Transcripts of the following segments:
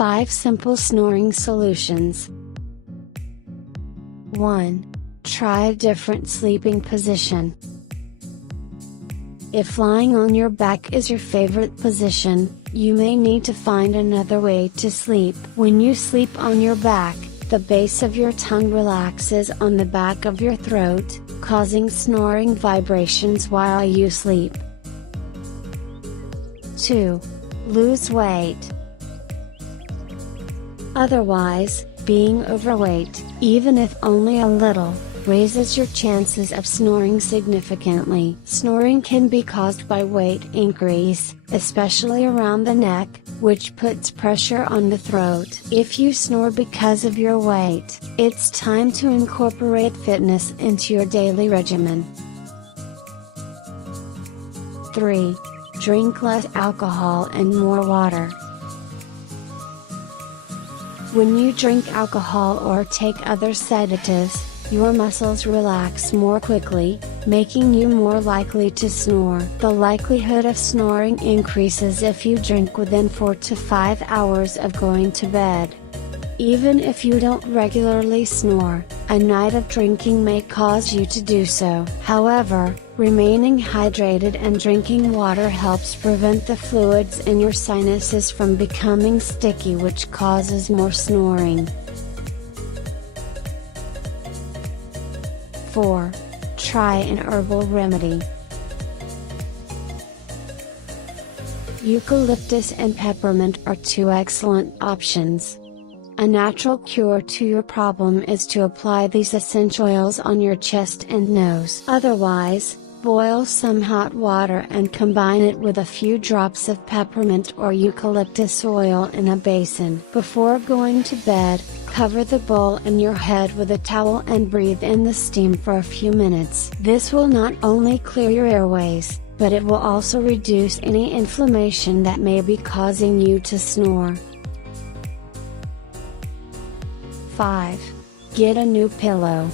5 simple snoring solutions. 1. Try a different sleeping position. If lying on your back is your favorite position, you may need to find another way to sleep. When you sleep on your back, the base of your tongue relaxes on the back of your throat, causing snoring vibrations while you sleep. 2. Lose weight. Otherwise, being overweight, even if only a little, raises your chances of snoring significantly. Snoring can be caused by weight increase, especially around the neck, which puts pressure on the throat. If you snore because of your weight, it's time to incorporate fitness into your daily regimen. 3. Drink less alcohol and more water. When you drink alcohol or take other sedatives, your muscles relax more quickly, making you more likely to snore. The likelihood of snoring increases if you drink within 4 to 5 hours of going to bed. Even if you don't regularly snore, a night of drinking may cause you to do so. However, remaining hydrated and drinking water helps prevent the fluids in your sinuses from becoming sticky, which causes more snoring. 4. Try an herbal remedy. Eucalyptus and peppermint are 2 excellent options. A natural cure to your problem is to apply these essential oils on your chest and nose. Otherwise, boil some hot water and combine it with a few drops of peppermint or eucalyptus oil in a basin. Before going to bed, cover the bowl and your head with a towel and breathe in the steam for a few minutes. This will not only clear your airways, but it will also reduce any inflammation that may be causing you to snore. 5. Get a new pillow.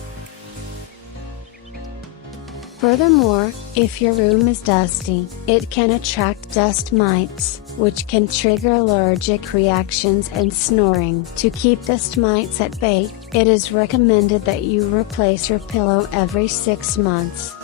Furthermore, if your room is dusty, it can attract dust mites, which can trigger allergic reactions and snoring. To keep dust mites at bay, it is recommended that you replace your pillow every 6 months.